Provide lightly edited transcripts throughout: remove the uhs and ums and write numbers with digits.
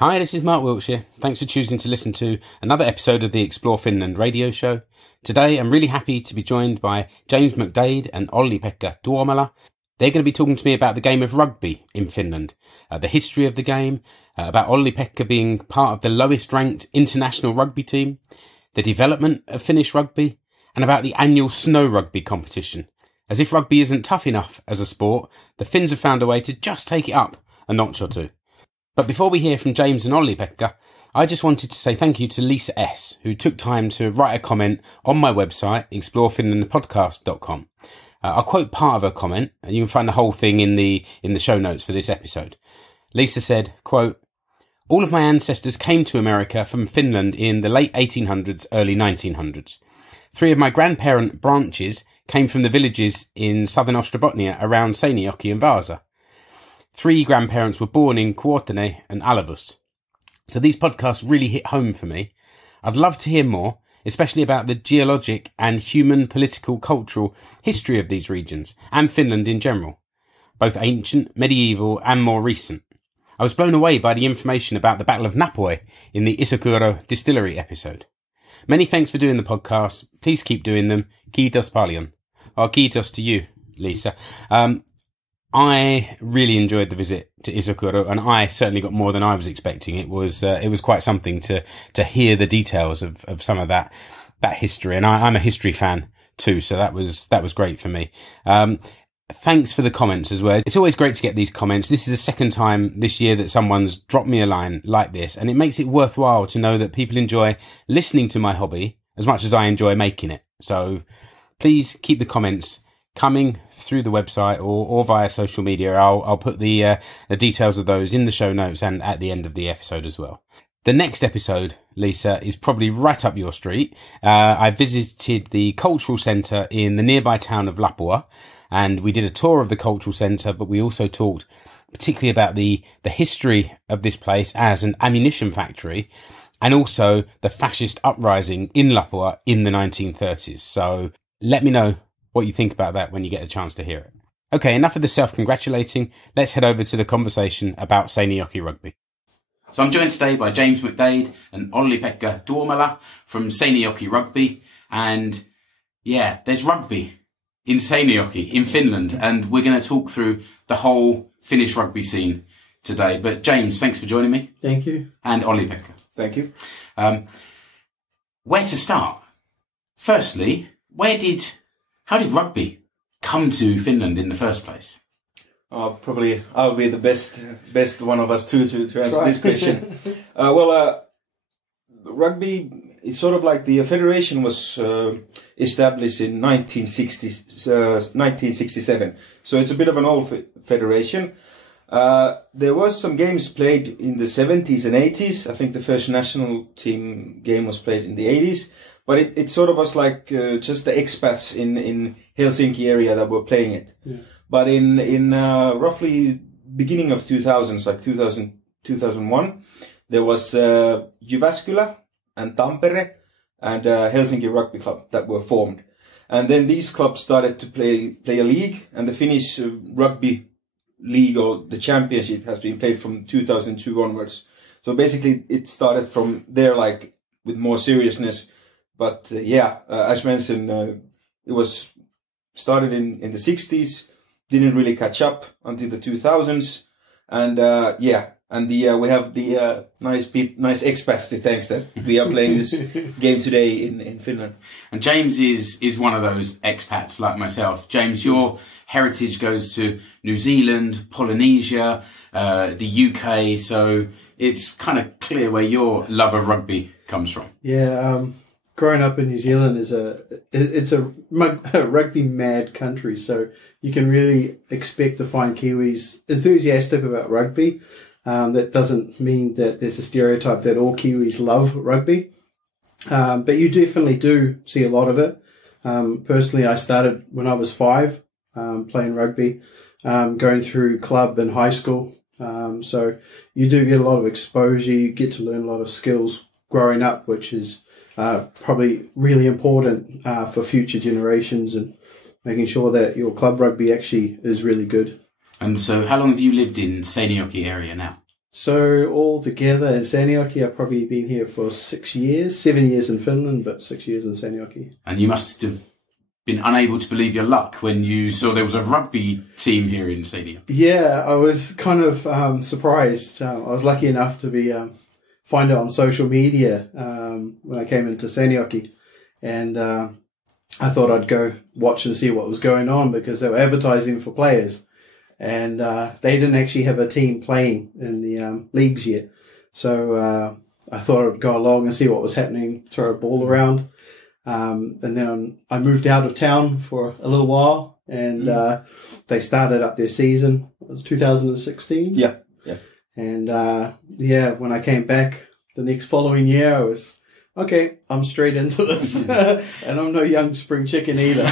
Hi, this is Mark Wiltshire. Thanks for choosing to listen to another episode of the Explore Finland radio show. Today, I'm really happy to be joined by James McDade and Olli-Pekka Tuomaala. They're going to be talking to me about the game of rugby in Finland, the history of the game, about Olli-Pekka being part of the lowest ranked international rugby team, the development of Finnish rugby, and about the annual snow rugby competition. As if rugby isn't tough enough as a sport, the Finns have found a way to just take it up a notch or two. But before we hear from James and Olli-Pekka, I just wanted to say thank you to Lisa S, who took time to write a comment on my website, explorefinlandpodcast.com. I'll quote part of her comment, and you can find the whole thing in the show notes for this episode. Lisa said, quote, "All of my ancestors came to America from Finland in the late 1800s, early 1900s. 3 of my grandparent branches came from the villages in southern Ostrobothnia around Seinäjoki and Vaasa. 3 grandparents were born in Kuortane and Alavus. So these podcasts really hit home for me. I'd love to hear more, especially about the geologic and human, political, cultural history of these regions, and Finland in general, both ancient, medieval, and more recent. I was blown away by the information about the Battle of Napoi in the Isokuro distillery episode. Many thanks for doing the podcast. Please keep doing them. Kiitos paljon." Or kiitos to you, Lisa. I really enjoyed the visit to Isokuro, and I certainly got more than I was expecting. It was quite something to hear the details of some of that history. And I'm a history fan too, so that was great for me. Thanks for the comments as well. It's always great to get these comments. This is the second time this year that someone's dropped me a line like this, and it makes it worthwhile to know that people enjoy listening to my hobby as much as I enjoy making it. So please keep the comments coming through the website or via social media. I'll put the details of those in the show notes and at the end of the episode as well. The next episode, Lisa, is probably right up your street. I visited the cultural centre in the nearby town of Lapua, and we did a tour of the cultural centre, but we also talked particularly about the history of this place as an ammunition factory, and also the fascist uprising in Lapua in the 1930s. So let me know what you think about that when you get a chance to hear it. Okay, enough of the self-congratulating. Let's head over to the conversation about Seinäjoki Rugby. So I'm joined today by James McDade and Olli-Pekka Tuomaala from Seinäjoki Rugby. And yeah, there's rugby in Seinäjoki, in Finland. And we're going to talk through the whole Finnish rugby scene today. But James, thanks for joining me. Thank you. And Olli-Pekka. Thank you. Where to start? Firstly, how did rugby come to Finland in the first place? Probably I'll be the best one of us two to answer this question. Rugby, it's sort of like the federation was established in 1967. So it's a bit of an old federation. There was some games played in the 70s and 80s. I think the first national team game was played in the 80s. But it sort of was like just the expats in Helsinki area that were playing it. Yeah. But in roughly beginning of 2000s, like 2000, 2001, there was Jyväskylä and Tampere and Helsinki Rugby Club that were formed. And then these clubs started to play a league, and the Finnish Rugby League, or the championship, has been played from 2002 onwards. So basically it started from there, like with more seriousness. But as mentioned, it was started in the 60s, didn't really catch up until the 2000s, and we have the nice expats to thanks that we are playing this game today in Finland. And James is one of those expats like myself. James, your heritage goes to New Zealand, Polynesia, the UK, so it's kind of clear where your love of rugby comes from. Yeah. Growing up in New Zealand it's a rugby mad country, so you can really expect to find Kiwis enthusiastic about rugby. That doesn't mean that there's a stereotype that all Kiwis love rugby, but you definitely do see a lot of it. Personally, I started when I was 5 playing rugby, going through club and high school. So you do get a lot of exposure. You get to learn a lot of skills growing up, which is probably really important for future generations, and making sure that your club rugby actually is really good. And so how long have you lived in Seinäjoki area now? So all together in Seinäjoki, I've probably been here for 6 years, 7 years in Finland, but 6 years in Seinäjoki. And you must have been unable to believe your luck when you saw there was a rugby team here in Seinäjoki. Yeah, I was kind of surprised. I was lucky enough to be find it on social media when I came into Seinäjoki, and I thought I'd go watch and see what was going on because they were advertising for players. And they didn't actually have a team playing in the leagues yet. So I thought I'd go along and see what was happening, throw a ball around. And then I moved out of town for a little while, and they started up their season. It was 2016. Yeah. And when I came back the next following year, I was, okay, I'm straight into this. And I'm no young spring chicken either.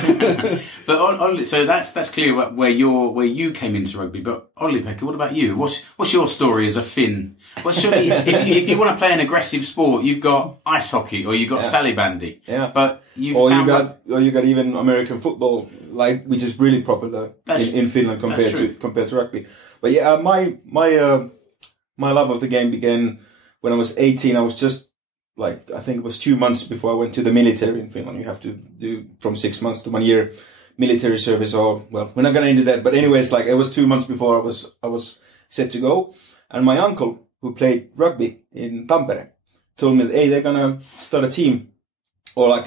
But so that's clear where you came into rugby. But Olli-Pekka, what about you? What's your story as a Finn? If you want to play an aggressive sport, you've got ice hockey or you've got salibandy. Yeah. But you got even American football, which is really popular in Finland compared to rugby. But yeah, my love of the game began when I was 18. I was just I think it was 2 months before I went to the military in Finland. You have to do from 6 months to 1 year military service, or, well, we're not going to into that. But anyways, it was 2 months before I was set to go. And my uncle, who played rugby in Tampere, told me that, hey, they're going to start a team. Or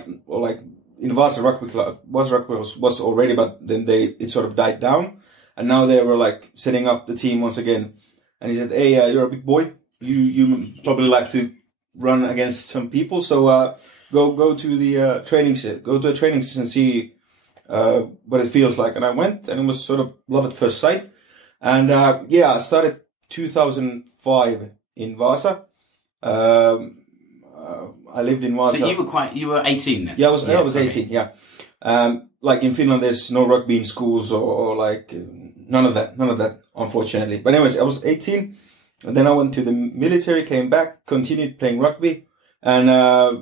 in Vasa Rugby Club. Vasa Rugby was already, but then it sort of died down. And now they were setting up the team once again. And he said, hey, you're a big boy. You probably like to run against some people, so go to the training set, go to a training set and see what it feels like. And I went, and it was sort of love at first sight. And I started 2005 in Vasa. I lived in Vasa. So you were 18 then? Yeah, I was 18. Yeah, in Finland, there's no rugby in schools or none of that, unfortunately. But anyways, I was 18. And then I went to the military, came back, continued playing rugby. And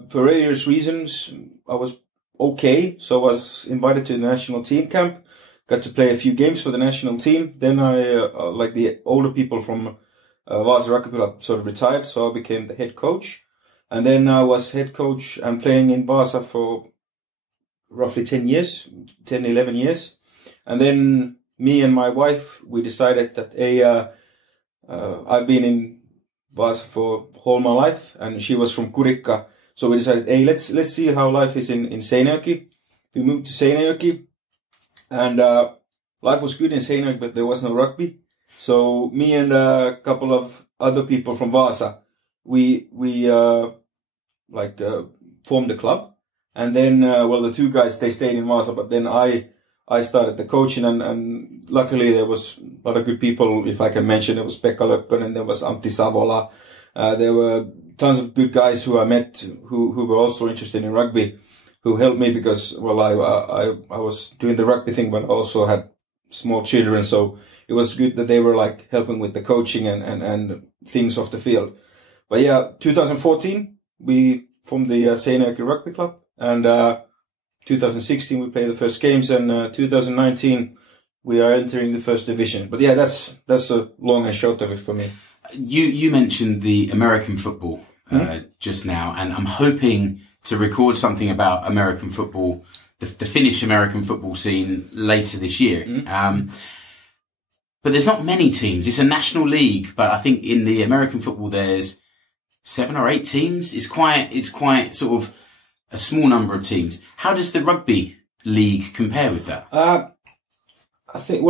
for various reasons, I was okay. So I was invited to the national team camp, got to play a few games for the national team. Then the older people from Vasa Rugby Club sort of retired, so I became the head coach. And then I was head coach and playing in Vasa for roughly 11 years. And then me and my wife, we decided that I've been in Vasa for whole my life, and she was from Kurikka. So we decided, hey, let's see how life is in Seinäjoki. We moved to Seinäjoki, and life was good in Seinäjoki, but there was no rugby. So me and a couple of other people from Vasa, we formed a club. And then, the two guys, they stayed in Vasa, but then I started the coaching, and luckily there was a lot of good people. If I can mention, there was Pekka Löppönen, there was Antti Savola. There were tons of good guys who I met who were also interested in rugby, who helped me because, I was doing the rugby thing, but I also had small children. So it was good that they were helping with the coaching and things off the field. But yeah, 2014, we formed the Seinäjoki Rugby Club, and 2016 we played the first games, and 2019 we are entering the first division. But yeah, that's a long and short of it for me. You mentioned the American football just now, and I'm hoping to record something about American football, the Finnish American football scene later this year. But there's not many teams. It's a national league, but I think in the American football there's 7 or 8 teams. It's quite sort of a small number of teams. How does the rugby league compare with that? I think,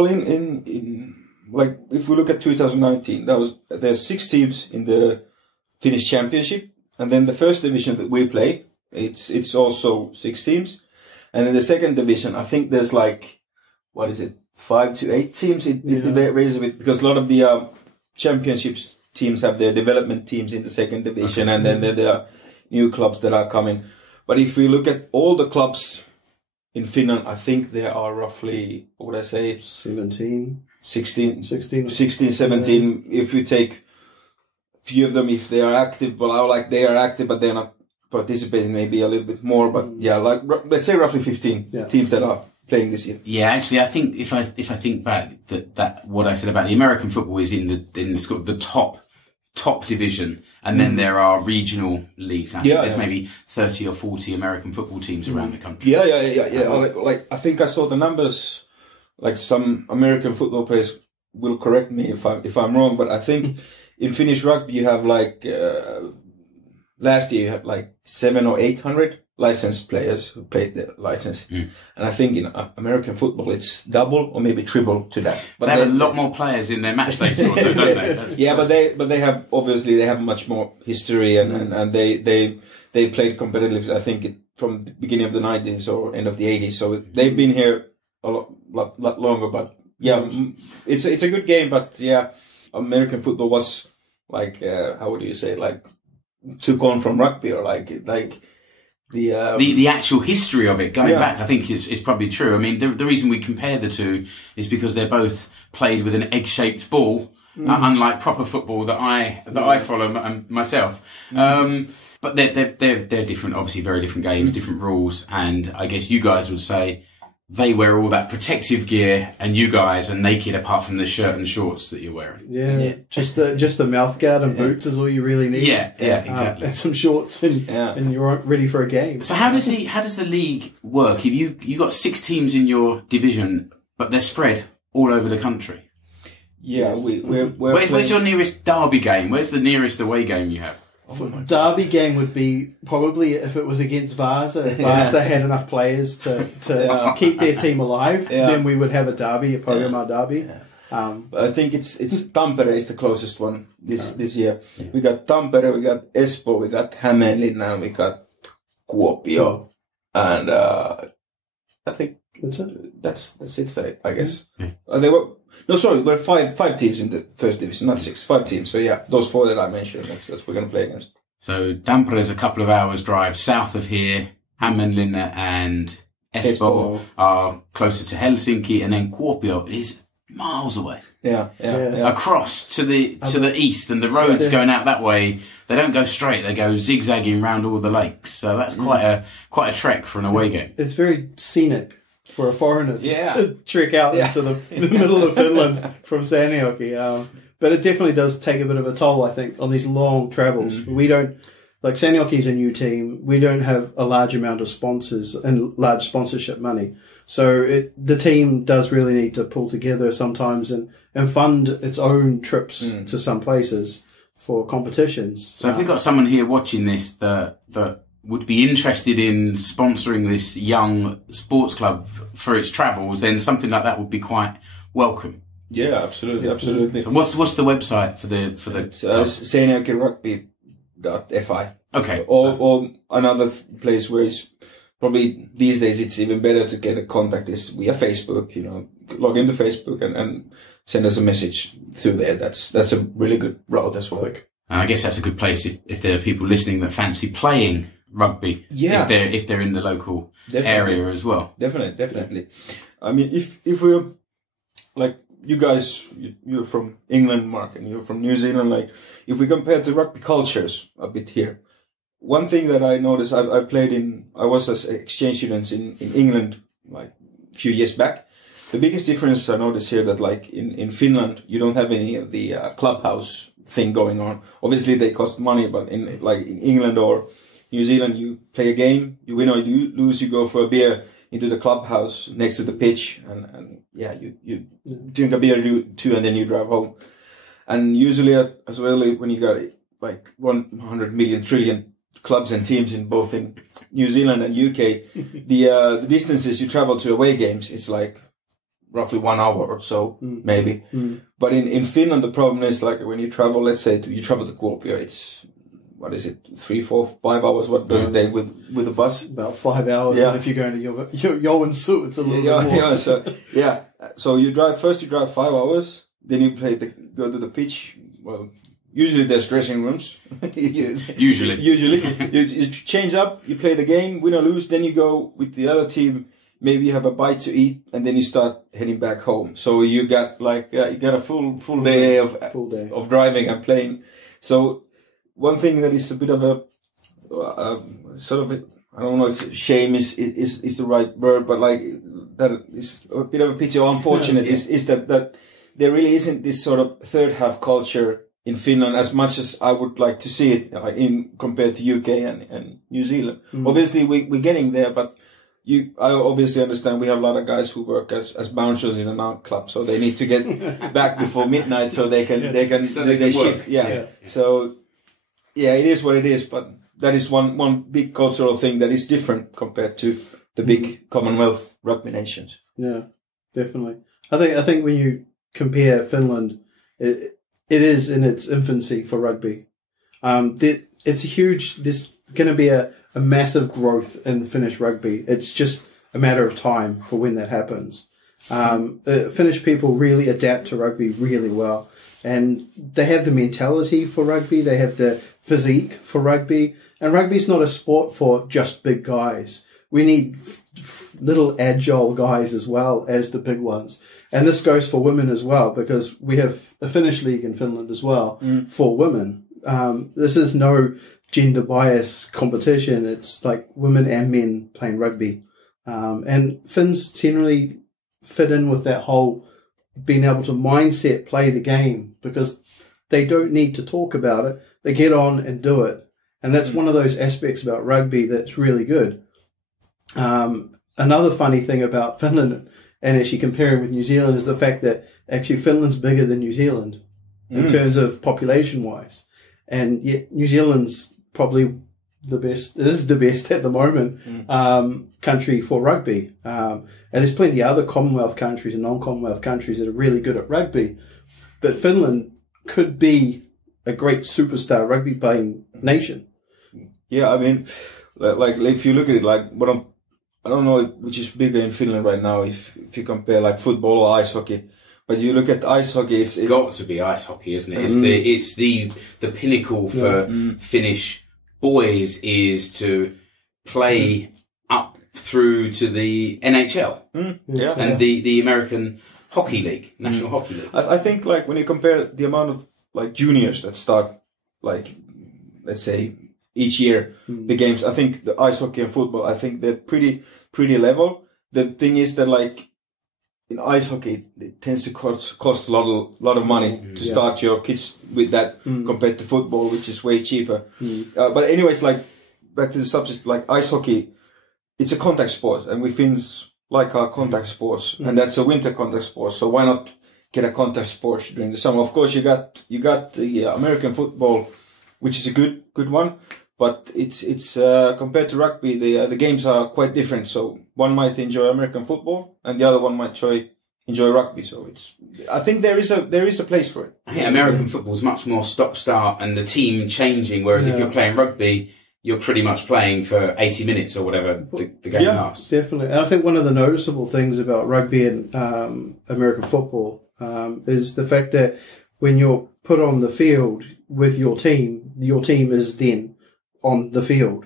if we look at 2019, there's 6 teams in the Finnish Championship, and then the first division that we play, it's also 6 teams, and in the second division, I think there's 5 to 8 teams. It varies a bit because a lot of the championships teams have their development teams in the second division, and then there are new clubs that are coming. But if we look at all the clubs in Finland, I think there are roughly, 16, 17. Yeah. If you take a few of them, if they are active, they are active, but they're not participating, maybe a little bit more. But yeah, let's say roughly 15 teams that are playing this year. Yeah, actually, I think if I think back, that what I said about the American football is in the sort of the top top division, and then there are regional leagues. I think there's maybe 30 or 40 American football teams around the country. Yeah. Like I think I saw the numbers. Like some American football players will correct me if I'm wrong, but I think in Finnish rugby you have like last year you had like 700 or 800 licensed players who paid the license, and I think in American football it's double or maybe triple to that. But they have a lot more players in their match day squad, don't they? But they have obviously they have much more history and they played competitively. I think from the beginning of the 90s or end of the 80s, so they've been here a lot longer. But it's a good game. But American football was like how would you say, like took on from rugby, or like the actual history of it going back, I think is probably true. I mean, the reason we compare the two is because they're both played with an egg-shaped ball, unlike proper football that I follow myself. But they're different, obviously, very different games, different rules, and I guess you guys would say they wear all that protective gear, and you guys are naked apart from the shirt and shorts that you're wearing. Yeah. Just a mouth guard and boots is all you really need. Yeah, exactly. And some shorts, and you're ready for a game. So how does the league work? If you got 6 teams in your division, but they're spread all over the country. Yeah, where's your nearest derby game? Where's the nearest away game you have? Derby game would be probably if it was against Vasa. If Vasa had enough players to keep their team alive, then we would have a derby, a Pohjanmaa derby. But I think it's Tampere is the closest one this year. We got Tampere, we got Espoo, we got Hämeenlinna, and we got Kuopio, and I think that's it. I guess we're five teams in the first division, not 6, 5 teams. So those 4 that I mentioned, that's we're going to play against. So Tampere is a couple of hours drive south of here. Hämeenlinna and Espoo are closer to Helsinki, and then Kuopio is miles away. Yeah. Across to the east, and the roads going out that way, they don't go straight, they go zigzagging round all the lakes. So that's quite a trek for an away game. It's very scenic for a foreigner to trek out into the middle of Finland from Seinäjoki. But it definitely does take a bit of a toll, I think, on these long travels. We don't, like Seinäjoki's a new team, we don't have a large amount of sponsors and large sponsorship money. So the team does really need to pull together sometimes and fund its own trips to some places for competitions. So if we've got someone here watching this that would be interested in sponsoring this young sports club for its travels, then something like that would be quite welcome. Yeah, absolutely. So what's the website for the Seinäjoki Rugby.fi. Okay. Or another place where it's probably these days it's even better to get a contact is via Facebook. Log into Facebook and send us a message through there. That's a really good route as well. And I guess that's a good place if there are people listening that fancy playing rugby. Yeah. If they're in the local area as well. Definitely. I mean, if we're like you guys, you're from England, Mark, and you're from New Zealand. Like, if we compare the rugby cultures a bit here, one thing that I noticed, I was as exchange students in England like a few years back. The biggest difference I noticed here that like in Finland, you don't have any of the clubhouse thing going on. Obviously, they cost money, but in England or New Zealand, you play a game, you win or you lose, you go for a beer into the clubhouse next to the pitch, and you drink a beer too, and then you drive home. And usually, as well, when you got like 100 million trillion clubs and teams in both in New Zealand and UK, the distances you travel to away games, it's like roughly 1 hour or so, maybe. But in Finland, the problem is like when you travel, let's say you travel to Kuopio, it's, what is it, 3, 4, 5 hours? What does it take with a bus? About 5 hours. Yeah. And if you're going to Joensuu, it's a little bit more. So you drive 5 hours, then you go to the pitch. Well, usually there's dressing rooms. Usually. You change up, you play the game, win or lose, then you go with the other team. Maybe you have a bite to eat, and then you start heading back home. So you got a full day of driving and playing. So one thing that is a bit of a sort of I don't know if shame is the right word, but like that is a bit of a pity or unfortunate is that there really isn't this sort of third half culture in Finland as much as I would like to see it in compared to UK and New Zealand. Obviously, we're getting there, but I obviously understand we have a lot of guys who work as bouncers in a nightclub, so they need to get back before midnight so they can shift. Yeah. So yeah, it is what it is, but that is one big cultural thing that is different compared to the big Commonwealth rugby nations. Yeah, definitely. I think when you compare Finland, it is in its infancy for rugby. It's huge. There's going to be a massive growth in Finnish rugby. It's just a matter of time for when that happens. Finnish people really adapt to rugby really well, and they have the mentality for rugby. They have the physique for rugby, and rugby's not a sport for just big guys. We need little agile guys as well as the big ones. And this goes for women as well, because we have a Finnish league in Finland as well for women. This is no gender bias competition. It's like women and men playing rugby. And Finns generally fit in with that whole being able to mindset play the game, because they don't need to talk about it. They get on and do it. And that's one of those aspects about rugby that's really good. Another funny thing about Finland, and actually comparing with New Zealand, is the fact that actually Finland's bigger than New Zealand in terms of population-wise. And yet New Zealand's probably is the best at the moment country for rugby. And there's plenty of other Commonwealth countries and non-Commonwealth countries that are really good at rugby. But Finland could be a great superstar rugby playing nation. Yeah, I mean, like if you look at it, like I don't know which is bigger in Finland right now. If you compare like football or ice hockey, but you look at ice hockey, it's got to be ice hockey, isn't it? It's the pinnacle for Finnish boys is to play up through to the NHL and the American Hockey League, National Hockey League. I think like when you compare the amount of like juniors that start, like let's say each year the games, I think the ice hockey and football, I think they're pretty level. The thing is that like in ice hockey, it tends to cost a lot of money to start your kids with that compared to football, which is way cheaper. But anyways, like back to the subject, like ice hockey, it's a contact sport, and we Finns like our contact sports, and that's a winter contact sport. So why not get a contact sport during the summer? Of course, you got the American football, which is a good one, but it's compared to rugby, the games are quite different. So one might enjoy American football, and the other one might enjoy rugby. So I think there is a place for it. I think American football is much more stop-start and the team changing, whereas if you're playing rugby, you're pretty much playing for 80 minutes or whatever the game lasts. Definitely. And I think one of the noticeable things about rugby and American football is the fact that when you're put on the field with your team is then on the field.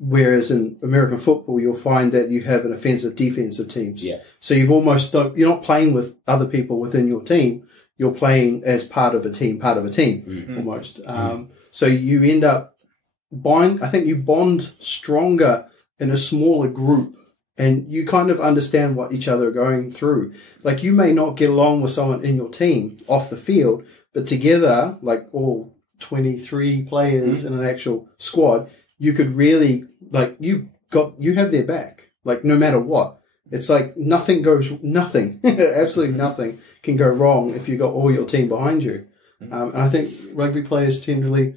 Whereas in American football, you'll find that you have an offensive, defensive teams. Yeah. So you're not playing with other people within your team. You're playing as part of a team, almost. So you end up you bond stronger in a smaller group, and you kind of understand what each other are going through. Like you may not get along with someone in your team off the field, but together, like all 23 players in an actual squad, you could really, like, you have their back, like no matter what. It's like absolutely nothing can go wrong if you got all your team behind you. And I think rugby players generally,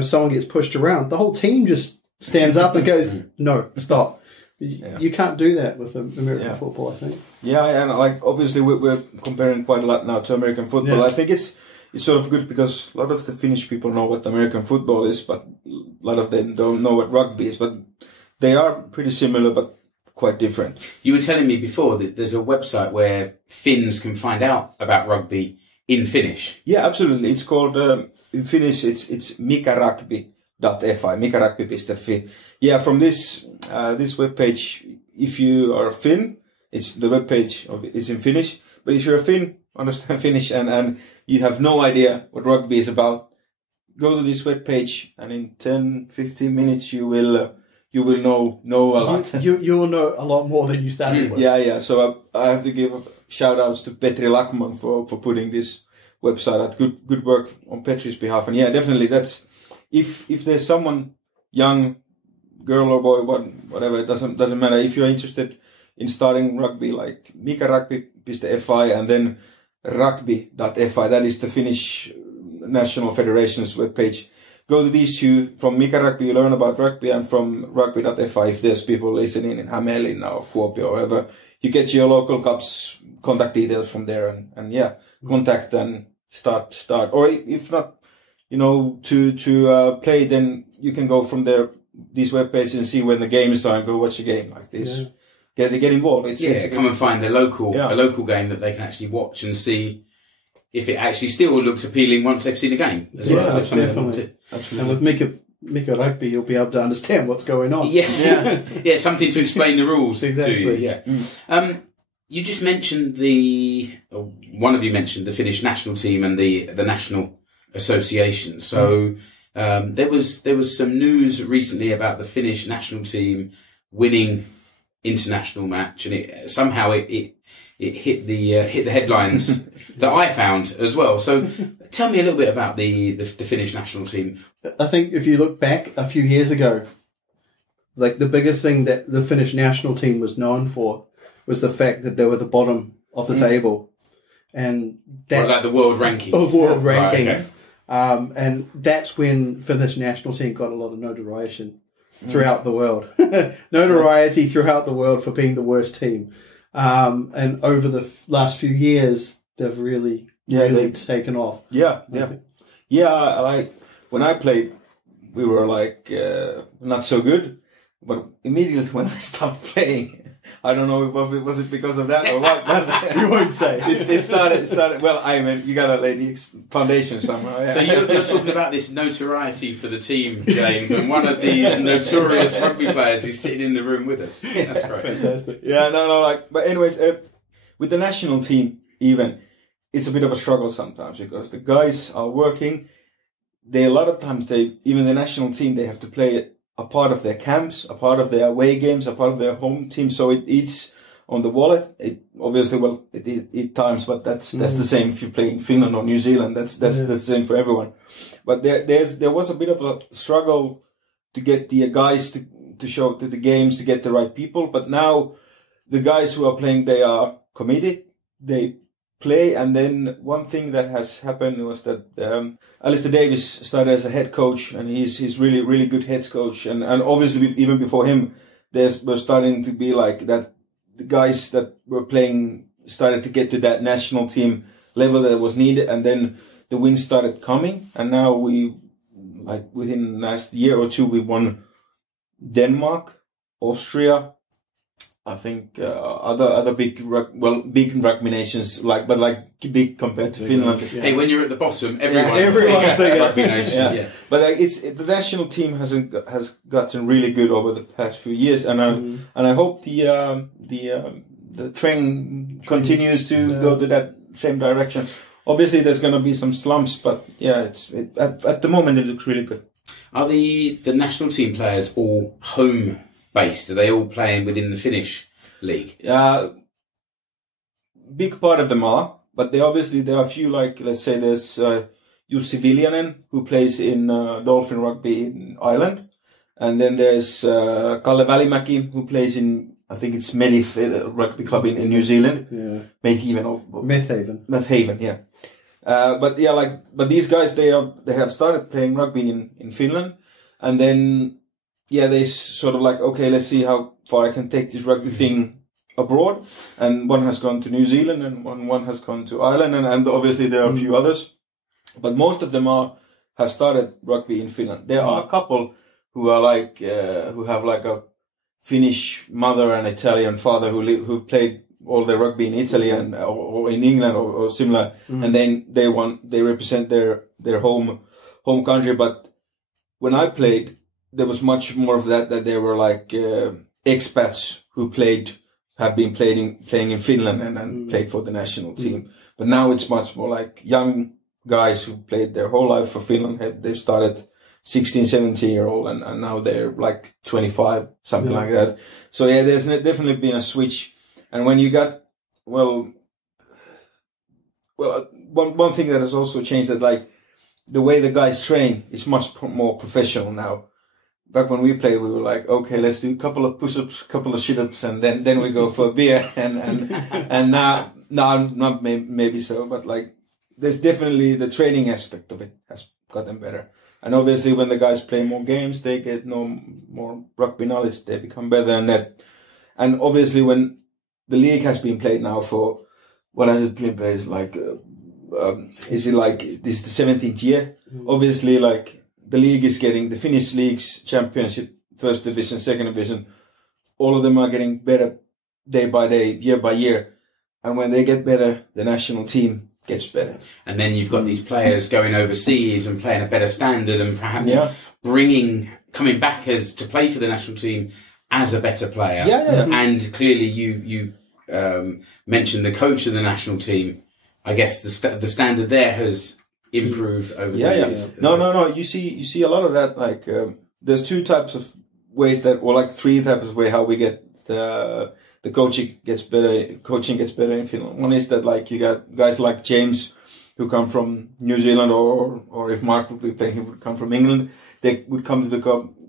someone gets pushed around, the whole team just stands up and goes, no, stop. You can't do that with American football, I think. Yeah, and like obviously we're comparing quite a lot now to American football. I think it's sort of good because a lot of the Finnish people know what American football is, but a lot of them don't know what rugby is. But they are pretty similar, but quite different. You were telling me before that there's a website where Finns can find out about rugby in Finnish. Yeah, absolutely. It's called, in Finnish, it's mikarugby.fi, mikarugby.fi. Yeah, from this webpage, if you are a Finn, the webpage is in Finnish. But if you're a Finn, understand Finnish, and you have no idea what rugby is about, go to this webpage, and in 10-15 minutes you will know a lot. You will know a lot more than you started with. Yeah. So I have to give shout outs to Petri Lackman for putting this website. At good work on Petri's behalf. And yeah, definitely that's if there's someone young, girl or boy, whatever, it doesn't matter. If you're interested in starting rugby, like mikarugby.fi and then rugby.fi, that is the Finnish National Federation's webpage. Go to these two. From Mika Rugby, you learn about rugby, and from rugby.fi, if there's people listening in Hämeenlinna or Kuopio or wherever, you get your local club's contact details from there, and yeah, contact and start. Or if not, to play, then you can go from there, these webpages, and see when the games are and go watch a game like this. Yeah. Get involved. It's come and find a local game that they can actually watch and see if it actually still looks appealing once they've seen a game as well. That's definitely. Absolutely. And with Mika Rugby, you'll be able to understand what's going on. Yeah, something to explain the rules exactly. to you. Yeah. You just mentioned one of you mentioned the Finnish national team and the national association. So there was some news recently about the Finnish national team winning international match, and it somehow hit the headlines that I found as well. So tell me a little bit about the Finnish national team. I think if you look back a few years ago, like the biggest thing that the Finnish national team was known for was the fact that they were the bottom of the table, and that like the world rankings. World Right, rankings. Okay. And that's when Finnish national team got a lot of notoriety throughout the world. Notoriety throughout the world for being the worst team. And over the last few years, they've really taken off. Yeah. Like when I played, we were like not so good, but immediately when I stopped playing, I don't know if it was because of that or what. But You won't say. It started. Well, I mean, you gotta lay the foundation somewhere. Yeah. So you're talking about this notoriety for the team, James, and one of these notorious rugby players who's sitting in the room with us. That's great. Fantastic. Yeah, no. But anyways, with the national team, even it's a bit of a struggle sometimes because the guys are working. A lot of times even the national team, they have to play a part of their camps, a part of their away games, a part of their home team. So it eats on the wallet. It obviously, it times, but that's the same if you play in Finland or New Zealand. That's the same for everyone. But there was a bit of a struggle to get the guys to show up to the games, to get the right people. But now the guys who are playing, they are committed. They play, and then one thing that has happened was that Alistair Davis started as a head coach, and he's really, really good head coach, and obviously even before him, we're starting to be like that. The guys that were playing started to get to that national team level that was needed, and then the wins started coming, and now within the last year or two, we won Denmark, Austria, I think other big rugby nations, but big compared to Finland. Yeah. Hey, when you're at the bottom, everyone's bigger. rugby nation. Yeah. But the national team has gotten really good over the past few years, and I hope the trend continues to go to that same direction. Obviously, there's going to be some slumps, but yeah, at the moment it looks really good. Are the national team players all home based? Are they all playing within the Finnish league? Big part of them are, but there are a few, like, let's say there's Jussi Viljanen, who plays in Dolphin Rugby in Ireland. And then there's Kalle Välimäki, who plays in, I think it's Medith Rugby Club in New Zealand. Yeah. Methhaven, yeah. But these guys, they have started playing rugby in Finland. And then, they sort of like, okay, let's see how far I can take this rugby thing abroad. And one has gone to New Zealand and one has gone to Ireland. And obviously there are a few others. But most of them have started rugby in Finland. There are a couple who are who have like a Finnish mother and Italian father who've played all their rugby in Italy or in England or similar. And then they represent their home country. But when I played, there was much more of that they were like expats who have been playing in Finland and played for the national team. But now it's much more like young guys who played their whole life for Finland. They've started 16, 17-year-old and now they're like 25, something like that. So yeah, there's definitely been a switch. And when you got, one thing that has also changed that like the way the guys train is much more professional now. Back when we played, we were like, okay, let's do a couple of push-ups, a couple of sit-ups, and then we go for a beer. And now, not maybe so, but like, there's definitely the training aspect of it has gotten better. And obviously, when the guys play more games, they get more rugby knowledge. They become better than that. And obviously, when the league has been played now for, what has it been played? Like, is it like, this is the 17th year? Obviously, like, the league is getting the Finnish leagues, championship, first division, second division. All of them are getting better day by day, year by year. And when they get better, the national team gets better. And then you've got these players going overseas and playing a better standard and perhaps coming back to play for the national team as a better player. And clearly you mentioned the coach of the national team. I guess the standard there has improved over the years. No. You see a lot of that. Like there's two types of ways three types of way how we get the coaching gets better in Finland. One is that like you got guys like James who come from New Zealand, or if Mark would be playing, he would come from England. They would come to the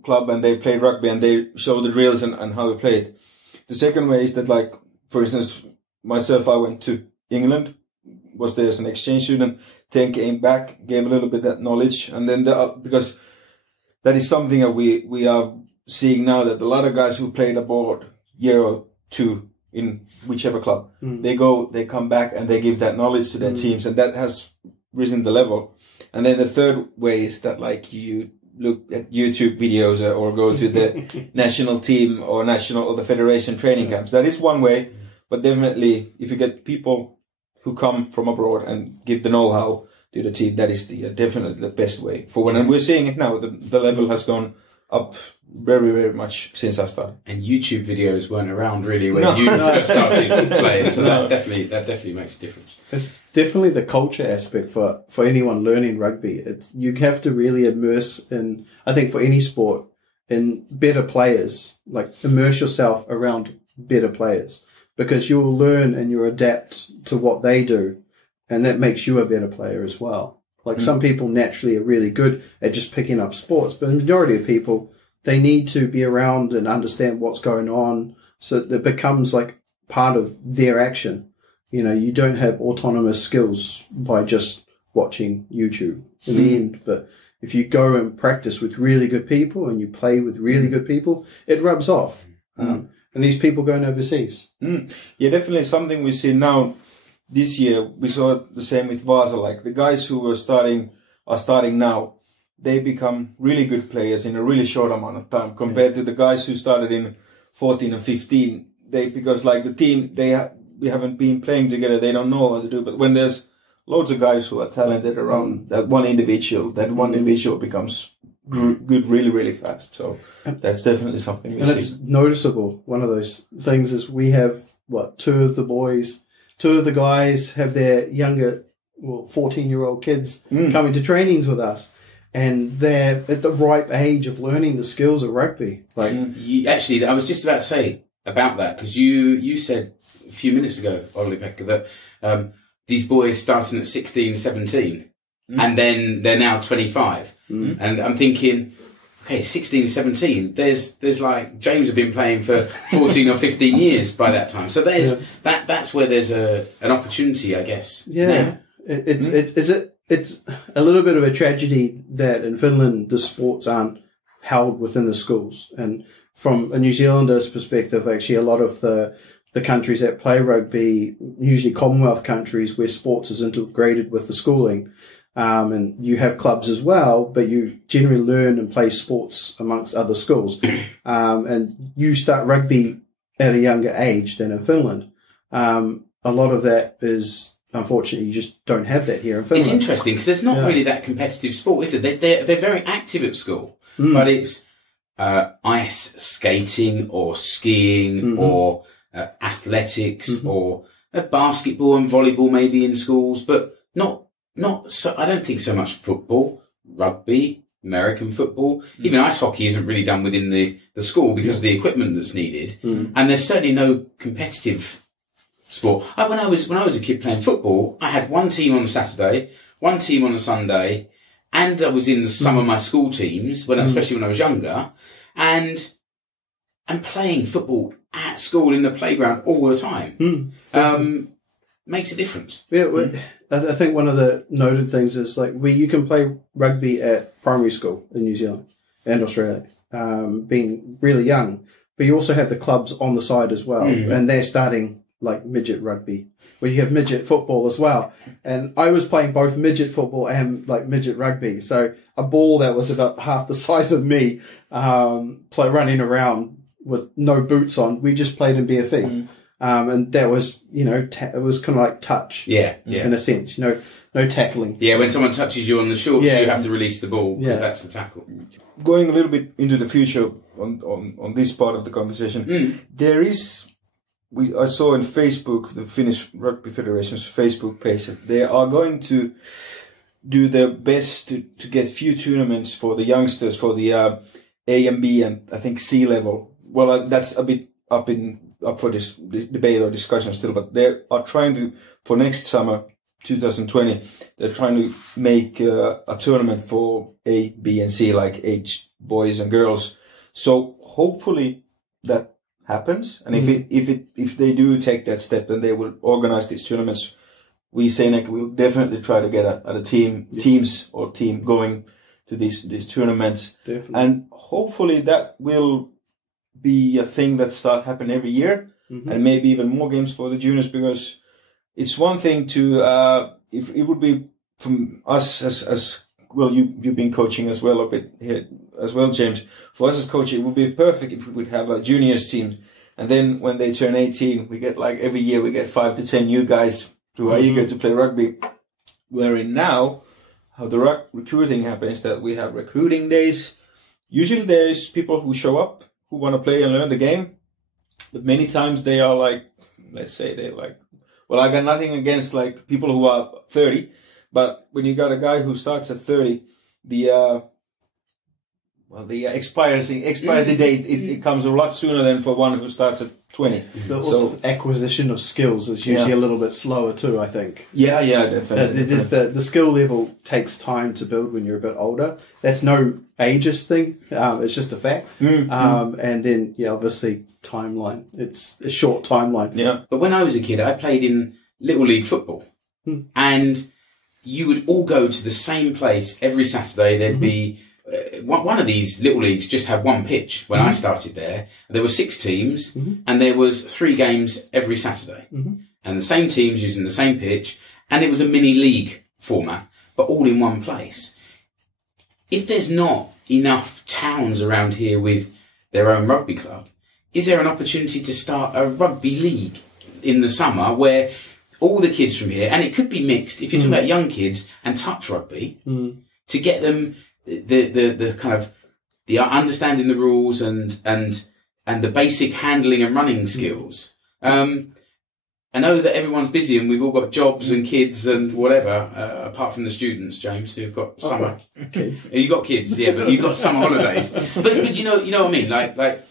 club and they play rugby and they show the drills and how they play it. The second way is that, like, for instance, myself, I went to England, was there as an exchange student, then came back, gave a little bit of that knowledge, and then because that is something that we are seeing now, that a lot of guys who played abroad year or two in whichever club, they come back and they give that knowledge to their teams, and that has risen the level. And then the third way is that, like, you look at YouTube videos or go to the national team or the federation training camps. That is one way, but definitely if you get people who come from abroad and give the know-how to the team, that is definitely the best way forward. And we're seeing it now. The level has gone up very, very much since I started. And YouTube videos weren't around really when you first started playing, so that definitely makes a difference. It's definitely the culture aspect for anyone learning rugby. You have to really immerse in, I think for any sport, in better players, like immerse yourself around better players, because you'll learn and you'll adapt to what they do, and that makes you a better player as well. Like some people naturally are really good at just picking up sports, but the majority of people, they need to be around and understand what's going on, so that it becomes like part of their action. You know, you don't have autonomous skills by just watching YouTube in the end, but if you go and practice with really good people and you play with really good people, it rubs off. And these people going overseas. Yeah, definitely something we see now. This year, we saw the same with Vasa. Like the guys who are starting now, they become really good players in a really short amount of time compared to the guys who started in 14 and 15. Because like the team, we haven't been playing together. They don't know what to do. But when there's loads of guys who are talented around that one individual becomes good really, really fast. So that's definitely something we see. And it's noticeable. One of those things is we have, two of the guys have their younger, 14-year-old kids coming to trainings with us. And they're at the ripe age of learning the skills of rugby. Like, actually, I was just about to say about that, because you said a few minutes ago, Olli-Pekka, that these boys starting at 16, 17, and then they're now 25. And I'm thinking, okay, 16, 17, there's like, James have been playing for 14 or 15 years by that time. So that's where there's an opportunity, I guess. Yeah. It's a little bit of a tragedy that in Finland the sports aren't held within the schools. And from a New Zealander's perspective, actually a lot of the countries that play rugby, usually Commonwealth countries where sports is integrated with the schooling, and you have clubs as well, but you generally learn and play sports amongst other schools. And you start rugby at a younger age than in Finland. A lot of that is, unfortunately, you just don't have that here in Finland. It's interesting because there's not really that competitive sport, is it? They're very active at school, but it's ice skating or skiing or athletics or basketball and volleyball maybe in schools, but not so. I don't think so much football, rugby, American football, even ice hockey isn't really done within the school because of the equipment that's needed, and there's certainly no competitive sport. When I was a kid playing football, I had one team on a Saturday, one team on a Sunday, and I was in some of my school teams, especially when I was younger, and playing football at school in the playground all the time makes a difference. Yeah, I think one of the noted things is like you can play rugby at primary school in New Zealand and Australia, being really young, but you also have the clubs on the side as well, and they're starting like midget rugby, where you have midget football as well. And I was playing both midget football and like midget rugby, so a ball that was about half the size of me, running around with no boots on. We just played in bare feet. And that was, it was kind of like touch. Yeah. In a sense, no tackling. Yeah, when someone touches you on the shorts, you have to release the ball, because that's the tackle. Going a little bit into the future on this part of the conversation, there is, I saw on Facebook, the Finnish Rugby Federation's Facebook page, that they are going to do their best to get few tournaments for the youngsters for the A and B and I think C level. Well, that's a bit up for this debate or discussion still, but they are trying to, for next summer, 2020, they're trying to make a tournament for A, B, and C, like age boys and girls. So hopefully that happens, and if they do take that step, then they will organize these tournaments. We Seinäjoki will definitely try to get a team going to these tournaments, and hopefully that will be a thing that start happening every year, and maybe even more games for the juniors, because it's one thing to if it would be from us as well, you've been coaching as well a bit here as well, James. For us as coach, it would be perfect if we would have a juniors team, and then when they turn 18, we get like every year we get 5 to 10 new guys who are eager to play rugby. Wherein now, how the recruiting happens, that we have recruiting days. Usually there is people who show up who want to play and learn the game, but many times they are like, let's say they're like, well, I got nothing against like people who are 30, but when you got a guy who starts at 30, the expiry date, it comes a lot sooner than for one who starts at 20. Also, the acquisition of skills is usually a little bit slower too, I think. Yeah, definitely. The skill level takes time to build when you're a bit older. That's no ageist thing. It's just a fact. And then, obviously, timeline. It's a short timeline. Yeah. But when I was a kid, I played in Little League football. And you would all go to the same place every Saturday. There'd be... one of these little leagues just had one pitch when I started there. There were 6 teams and there was 3 games every Saturday. And the same teams using the same pitch, and it was a mini league format, but all in one place. If there's not enough towns around here with their own rugby club, is there an opportunity to start a rugby league in the summer where all the kids from here, and it could be mixed, if you're talking about young kids and touch rugby, to get them the kind of the understanding the rules and the basic handling and running skills. I know that everyone's busy and we've all got jobs and kids and whatever, apart from the students, James, who've got summer kids. You've got kids, yeah, but you've got summer holidays. But you know what I mean? Like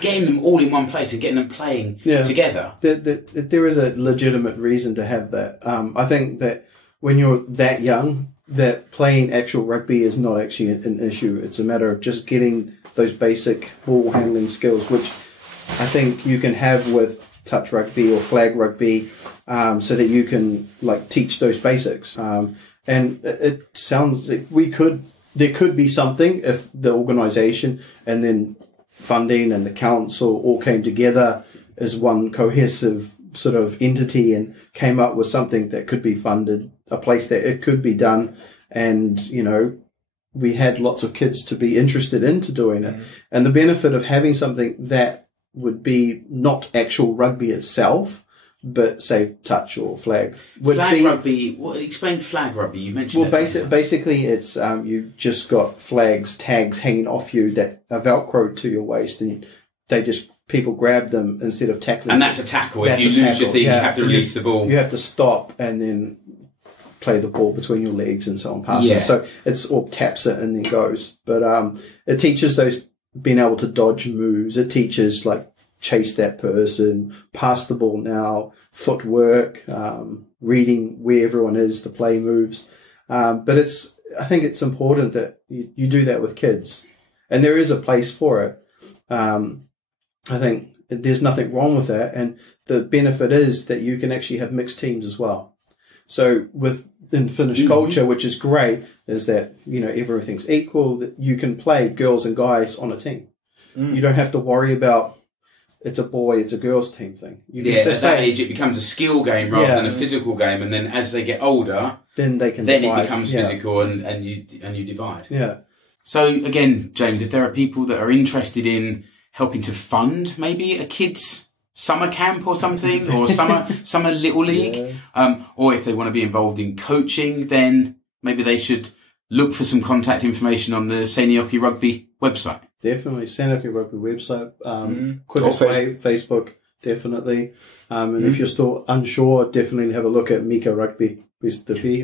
getting them all in one place and getting them playing together. There is a legitimate reason to have that. I think that when you're that young, that playing actual rugby is not actually an issue. It's a matter of just getting those basic ball handling skills, which I think you can have with touch rugby or flag rugby, so that you can like teach those basics. And it sounds like there could be something if the organisation and then funding and the council all came together as one cohesive sort of entity and came up with something that could be funded, a place that it could be done, and we had lots of kids to be interested into doing it. And the benefit of having something that would be not actual rugby itself, but say touch or flag would flag rugby. Explain flag rugby. You mentioned. Well, basically, it's you just got tags hanging off you that are velcroed to your waist, and people grab them instead of tackling. And that's a tackle. If you lose your thing, you have to release the ball. You have to stop and then play the ball between your legs and so on, pass it. So it's or taps it and then goes. But it teaches those being able to dodge moves. It teaches like chase that person, pass the ball now, footwork, reading where everyone is, the play moves. But I think it's important that you do that with kids, and there is a place for it. I think there's nothing wrong with that, and the benefit is that you can actually have mixed teams as well. So in Finnish culture, which is great, is that, everything's equal, that you can play girls and guys on a team. You don't have to worry about it's a boy, it's a girls team thing. At that age, it becomes a skill game rather than a physical game, and then as they get older, then they can then divide. It becomes physical, and you divide. Yeah. So again, James, if there are people that are interested in helping to fund maybe a kid's summer camp or something, or summer little league, or if they want to be involved in coaching, then maybe they should look for some contact information on the Seinäjoki Rugby website. Definitely, Seinäjoki Rugby website, quickest way, Facebook, definitely. And if you're still unsure, definitely have a look at Mika Rugby with .fi.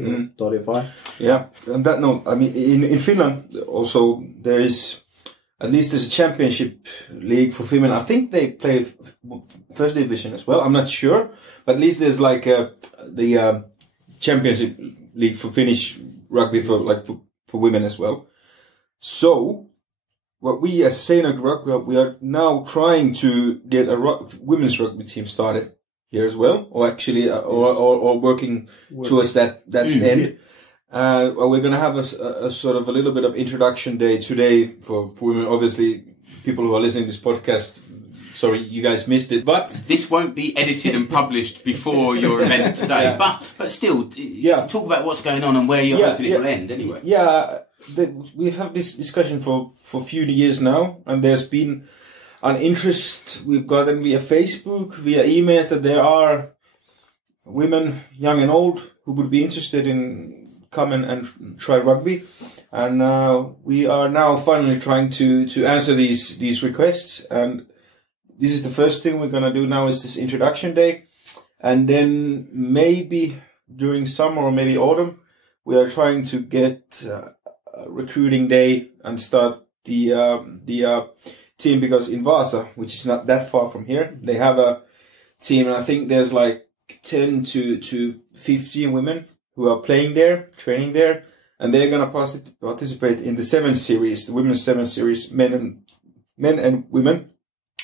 Yeah, and that note, I mean, in Finland also there's a championship league for women. I think they play first division as well. I'm not sure, but at least there's like the championship league for Finnish rugby for women as well. So what we as Seinäjoki Rugby, we are now trying to get a women's rugby team started here as well, or actually, or working towards that end. We're going to have a sort of a little bit of introduction day today for women. Obviously, people who are listening to this podcast, sorry, you guys missed it, but this won't be edited and published before your event today. But still, talk about what's going on and where you're hoping it will end anyway. Yeah, we've had this discussion for a few years now, and there's been an interest we've gotten via Facebook, via emails, that there are women, young and old, who would be interested in coming and try rugby. And we are now finally trying to answer these requests. And this is the first thing we're going to do now, is this introduction day. And then maybe during summer or maybe autumn, we are trying to get a recruiting day and start the team, because in Vaasa, which is not that far from here, they have a team, and I think there's like 10 to 15 women who are playing there, training there, and they're going to participate in the 7 series, the women's 7 series, men and women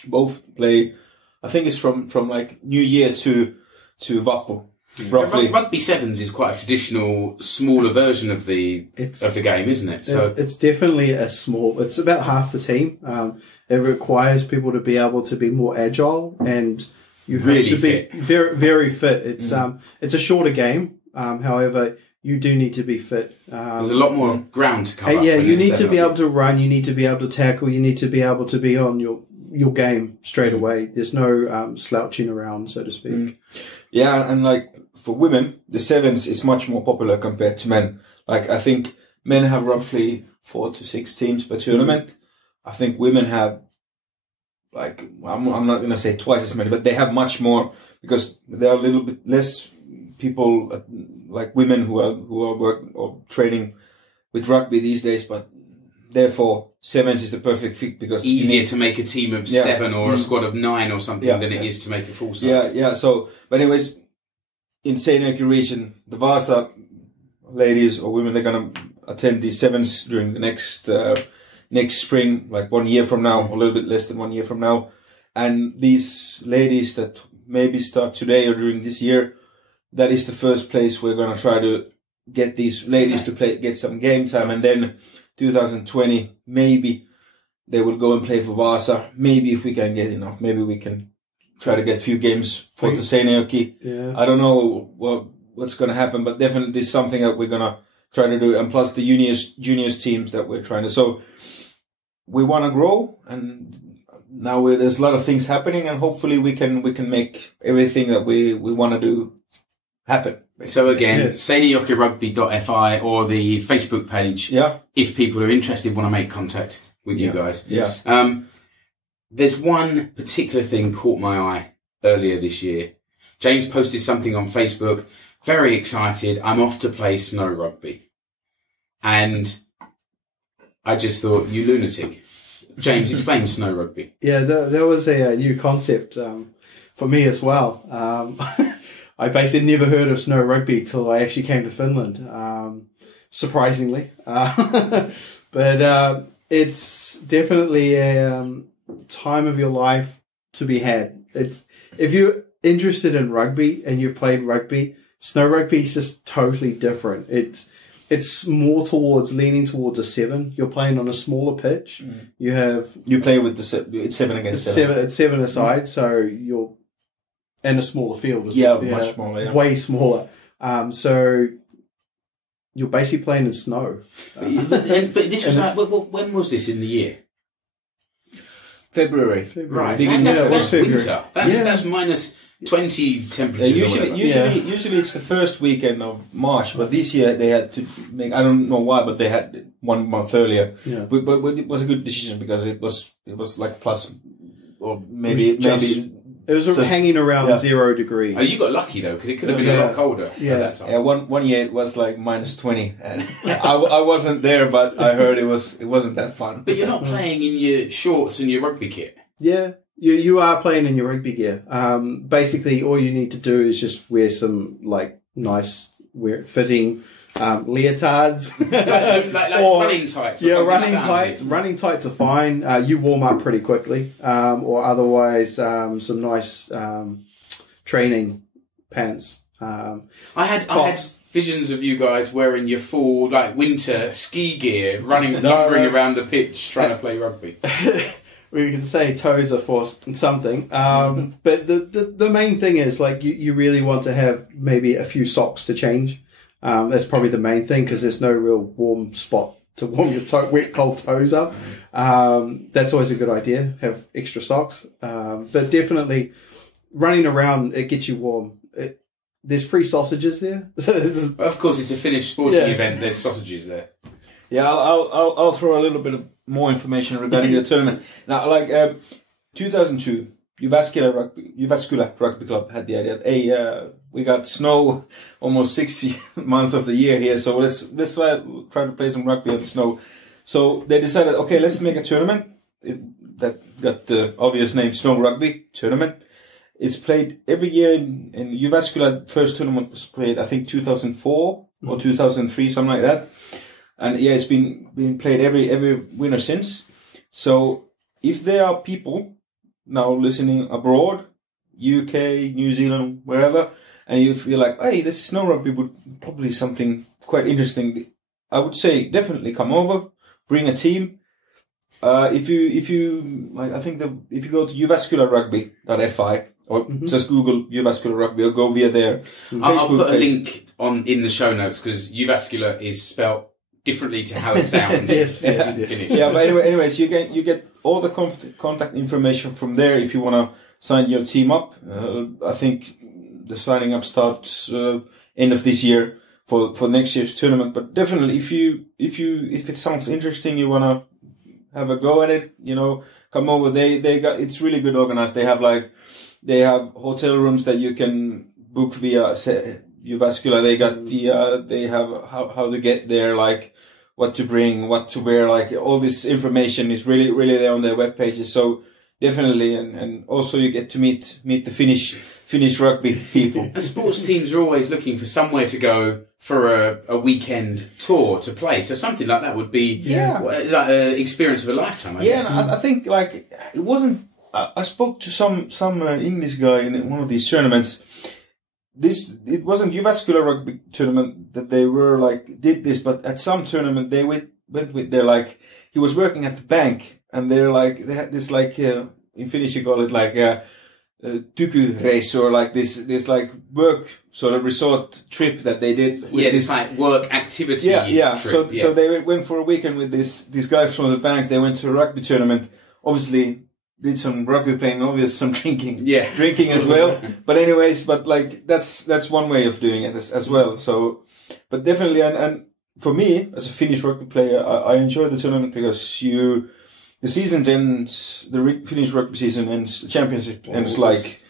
both play. I think it's from like New Year to Vappu, roughly. Rugby sevens is quite a traditional, smaller version of the game, isn't it? So it's definitely it's about half the team. It requires people to be able to be more agile, and you have really to be fit. very, very fit. It's a shorter game. However, you do need to be fit. There's a lot more ground to cover. You need to be able to run. You need to be able to tackle. You need to be able to be on your game straight away. There's no slouching around, so to speak. Yeah, and like for women, the sevens is much more popular compared to men. Like I think men have roughly 4 to 6 teams per tournament. I think women have, like, I'm not going to say twice as many, but they have much more, because there are a little bit less people like women who are working or training with rugby these days, but therefore sevens is the perfect fit, because easier to make a team of 7 or a squad of 9 or something than it is to make a full size. Yeah. So, but anyways, in Seinäjoki region, the Vaasa ladies or women, they're gonna attend these sevens during the next spring, like 1 year from now, a little bit less than 1 year from now. And these ladies that maybe start today or during this year, that is the first place we're going to try to get these ladies to get some game time. And then 2020, maybe they will go and play for Vaasa. Maybe if we can get enough, maybe we can try to get a few games for the Seinäjoki. Yeah. I don't know what's going to happen, but definitely this is something that we're going to try to do. And plus the juniors teams that we're trying to. So we want to grow, and now there's a lot of things happening, and hopefully we can make everything that we want to do happen. Basically. So again, SeinäjokiRugby.fi or the Facebook page. Yeah. If people are interested, want to make contact with you guys. Yeah. There's one particular thing caught my eye earlier this year. James posted something on Facebook. Very excited. I'm off to play snow rugby. And I just thought, you lunatic. James, explain snow rugby. Yeah, there was a new concept for me as well. I basically never heard of snow rugby till I actually came to Finland, surprisingly. But it's definitely a time of your life to be had. If you're interested in rugby and you've played rugby, snow rugby is just totally different. It's more leaning towards a 7. You're playing on a smaller pitch. You play with it's 7 against 7. It's 7 aside, so you're in a smaller field. Much smaller. Yeah. Way smaller. So you're basically playing in snow. But this was when was this in the year? February. Right. That's winter. That's minus 20 temperatures. Usually it's the first weekend of March, but this year they had to make. I don't know why, but they had 1 month earlier. Yeah. But it was a good decision because it was like plus, or maybe. It was hanging around 0 degrees. Oh, you got lucky though, because it could have been a lot colder at that time. Yeah, one year it was like minus 20, and I wasn't there, but I heard it wasn't that fun. But you're not playing in your shorts and your rugby kit. Yeah, you are playing in your rugby gear. Basically, all you need to do is just wear some like nice fitting leotards, like running tights. Yeah, running tights. Running tights are fine. You warm up pretty quickly, or otherwise some nice training pants. I had visions of you guys wearing your full like winter ski gear, lumbering around the pitch trying to play rugby. We can say toes are for something, but the main thing is like you really want to have maybe a few socks to change. That's probably the main thing because there's no real warm spot to warm your wet, cold toes up. That's always a good idea. Have extra socks. But definitely running around, it gets you warm. There's free sausages there. Of course, it's a Finnish sporting event. There's sausages there. Yeah, I'll throw a little bit of more information regarding the tournament. Now, like 2002, Jyväskylä Rugby Club had the idea that, we got snow almost 60 months of the year here, so let's try to play some rugby on the snow. So they decided, okay, let's make a tournament that got the obvious name Snow Rugby Tournament. It's played every year in Jyväskylä. First tournament was played, I think, 2004 or 2003, something like that. And yeah, it's been played every winter since. So if there are people now listening abroad, UK, New Zealand, wherever, and you feel like, hey, this snow rugby would probably something quite interesting, I would say definitely come over, bring a team. If you like, I think if you go to jyväskylärugby.fi or just Google Jyväskylä Rugby or go via their I'll put a link in the show notes because Jyväskylä is spelt differently to how it sounds. yes. Yeah, but anyways, you get all the contact information from there if you want to sign your team up. I think the signing up starts end of this year for next year's tournament. But definitely, if it sounds interesting, you want to have a go at it, come over. They got, it's really good organized. They have hotel rooms that you can book via Jyväskylä. They got they have how to get there, like what to bring, what to wear, like all this information is really, really there on their web pages. So definitely, and also you get to meet the Finnish rugby people. And sports teams are always looking for somewhere to go for a weekend tour to play. So something like that would be like an experience of a lifetime, I guess. And I think like it wasn't. I spoke to some English guy in one of these tournaments. It wasn't Jyväskylä Rugby tournament that they were like did this, but at some tournament they went with their like he was working at the bank and they're like they had this like in Finnish you call it like tykyreissu or like this like work sort of resort trip that they did. With this like work activity. Trip. So they went for a weekend with these guys from the bank. They went to a rugby tournament. Obviously. Did some rugby playing, obviously some drinking, drinking as well. But anyways, like that's one way of doing it as well. So, but definitely, and for me as a Finnish rugby player, I enjoy the tournament because the season ends, the Finnish rugby season ends, the championship ends like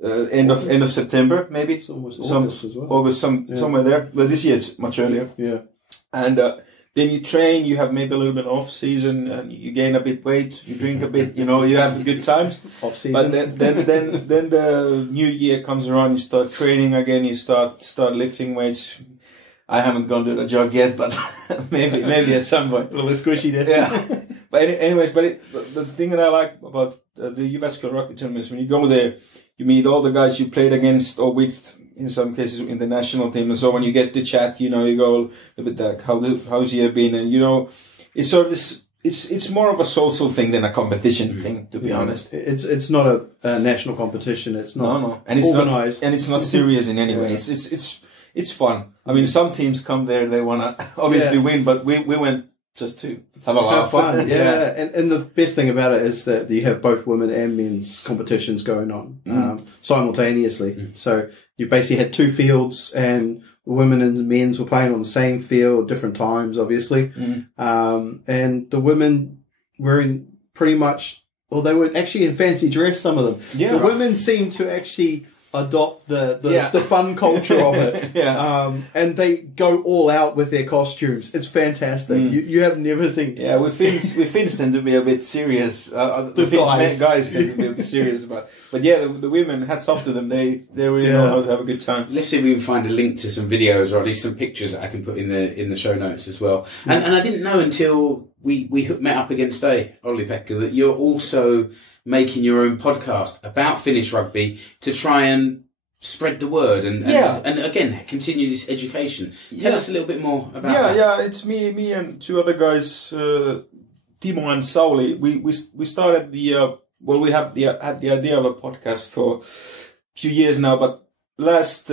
end of September maybe. It's almost August as well. August, somewhere there. Well, this year it's much earlier. Yeah, and then you train, you have maybe a little bit off season, and you gain a bit weight, you drink a bit, you have good times. Off season. But then the new year comes around, you start training again, you start lifting weights. I haven't gone to the jog yet, but maybe at some point. A little squishy there. Yeah. But anyways, the thing that I like about the UVascular Rugby tournament is when you go there, you meet all the guys you played against or with, in some cases in the national team. And so when you get to chat, you go a bit like, how's year been? And, it's sort of this, it's more of a social thing than a competition thing, to be honest. It's not a national competition. It's not no. And it's organized. And it's not serious in any way. It's fun. I mean, some teams come there, they want to obviously win, but we went just to have a laugh. Fun, yeah. And the best thing about it is that you have both women and men's competitions going on simultaneously. So you basically had two fields, and women and the men's were playing on the same field, different times, obviously. And the women were in pretty much, well, they were actually in fancy dress, some of them. Yeah, the women seemed to actually adopt the fun culture of it. And they go all out with their costumes. It's fantastic. You have never seen. Yeah, we Finns tend to be a bit serious. The Finnish guys tend to be a bit serious about. But yeah, the women, hats off to them. They really know how to have a good time. Let's see if we can find a link to some videos or at least some pictures that I can put in the show notes as well. And I didn't know until we met up again today, Olli-Pekka, that you're also making your own podcast about Finnish rugby to try and spread the word and again continue this education. Tell us a little bit more about that. Yeah, it's me and two other guys, Timo and Sauli. We started we had the idea of a podcast for a few years now, but last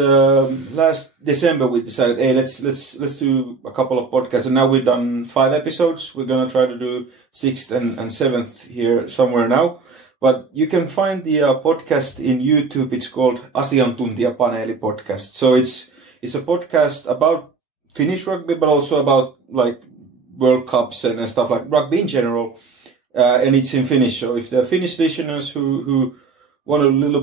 December we decided, hey, let's do a couple of podcasts, and now we've done 5 episodes. We're gonna try to do 6th and 7th here somewhere now. But you can find the podcast in YouTube. It's called Asiantuntijapaneeli Podcast. So it's a podcast about Finnish rugby, but also about like World Cups and stuff like rugby in general. And it's in Finnish. So if there are Finnish listeners who want learn a little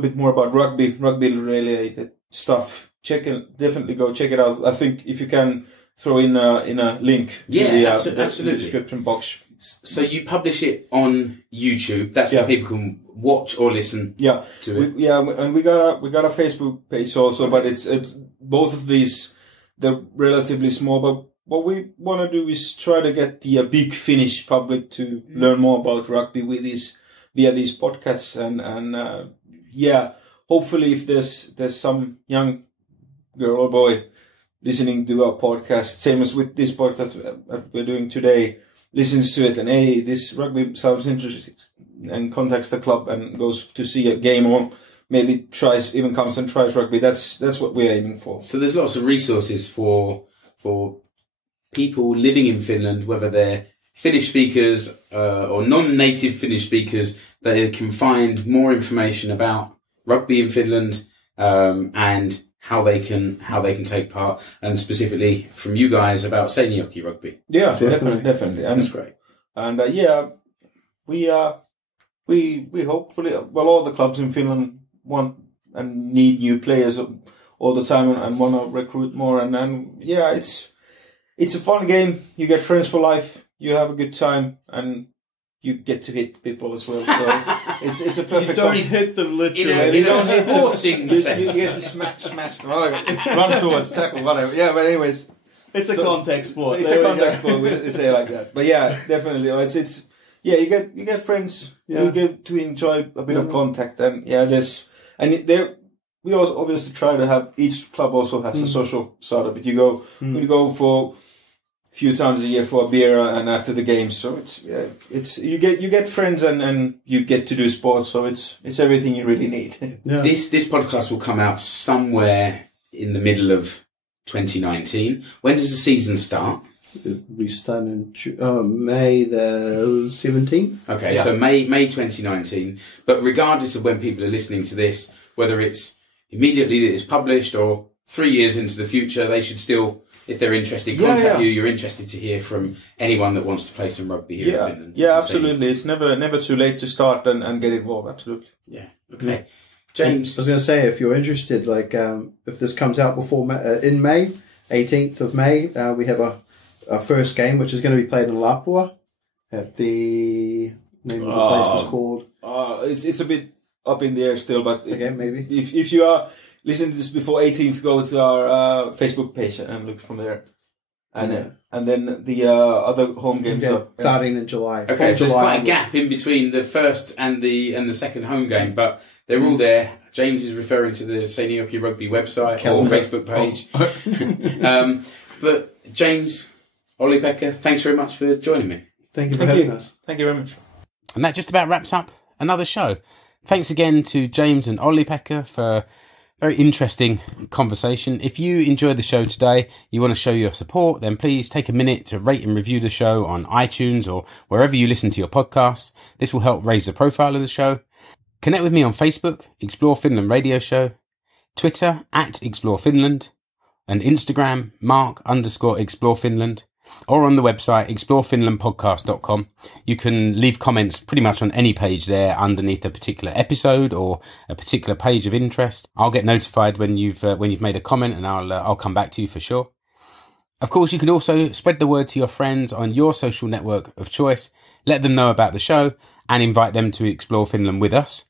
bit more about rugby related stuff, definitely go check it out. I think if you can throw in a link to the description box. So you publish it on YouTube. That's where people can watch or listen to it. And we got a Facebook page also, but it's both of these, they're relatively small. But what we want to do is try to get the big Finnish public to learn more about rugby via these podcasts, and hopefully if there's some young girl or boy listening to our podcast, same as with this podcast that we're doing today, listens to it and, hey, this rugby sounds interesting, and contacts the club and goes to see a game, or maybe comes and tries rugby. That's what we're aiming for. So there's lots of resources for people living in Finland, whether they're Finnish speakers or non-native Finnish speakers, that they can find more information about rugby in Finland and how they can take part, and specifically from you guys about Seinäjoki Rugby. Yeah, definitely. And, that's great. And we hopefully, all the clubs in Finland want and need new players all the time and want to recruit more. And it's a fun game. You get friends for life. You have a good time, and you get to hit people as well. So it's a perfect. You don't hit them literally. In a sporting sense. You get to smash, run towards, tackle, whatever. Yeah, but anyways, it's a contact sport. It's a contact sport. We say it like that. But yeah, definitely. You get friends. Yeah. You get to enjoy a bit of contact, and we also obviously try to have, each club also has a social side of it. You go for a few times a year for a beer and after the game, so it's you get friends and you get to do sports, so it's everything you really need. Yeah. This podcast will come out somewhere in the middle of 2019. When does the season start? We start in May the 17th. Okay, so May 2019. But regardless of when people are listening to this, whether it's immediately that it's published or 3 years into the future, they should still, if they're interested, contact you. You're interested to hear from anyone that wants to play some rugby here in Finland. Yeah, absolutely. It's never too late to start and get involved. Absolutely. Yeah. Okay. James, I was going to say, if you're interested, if this comes out before in May, 18th of May, we have our first game, which is going to be played in Lapua at the name of the place was called. It's a bit up in the air still, but okay, maybe if you are listening to this before 18th, go to our Facebook page and look from there. And then the other home games are starting in July. Okay, so there's quite a gap in between the first and the second home game, but they're all there. James is referring to the Seinäjoki Rugby website or Facebook page. But James, Olli-Pekka, thanks very much for joining me. Thank you for having us. Thank you very much. And that just about wraps up another show. Thanks again to James and Olli-Pekka for very interesting conversation. If you enjoyed the show today, you want to show your support, then please take a minute to rate and review the show on iTunes or wherever you listen to your podcasts. This will help raise the profile of the show. Connect with me on Facebook, Explore Finland Radio Show, Twitter @Explore Finland, and Instagram, @Explore Finland, or on the website, explorefinlandpodcast.com. You can leave comments pretty much on any page there underneath a particular episode or a particular page of interest. I'll get notified when you've made a comment, and I'll come back to you for sure. Of course, you can also spread the word to your friends on your social network of choice. Let them know about the show and invite them to explore Finland with us.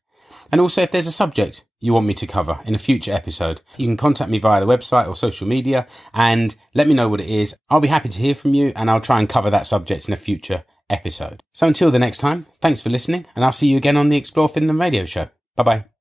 And also, if there's a subject you want me to cover in a future episode, you can contact me via the website or social media and let me know what it is. I'll be happy to hear from you, and I'll try and cover that subject in a future episode. So until the next time, thanks for listening, and I'll see you again on the Explore Finland radio show. Bye-bye.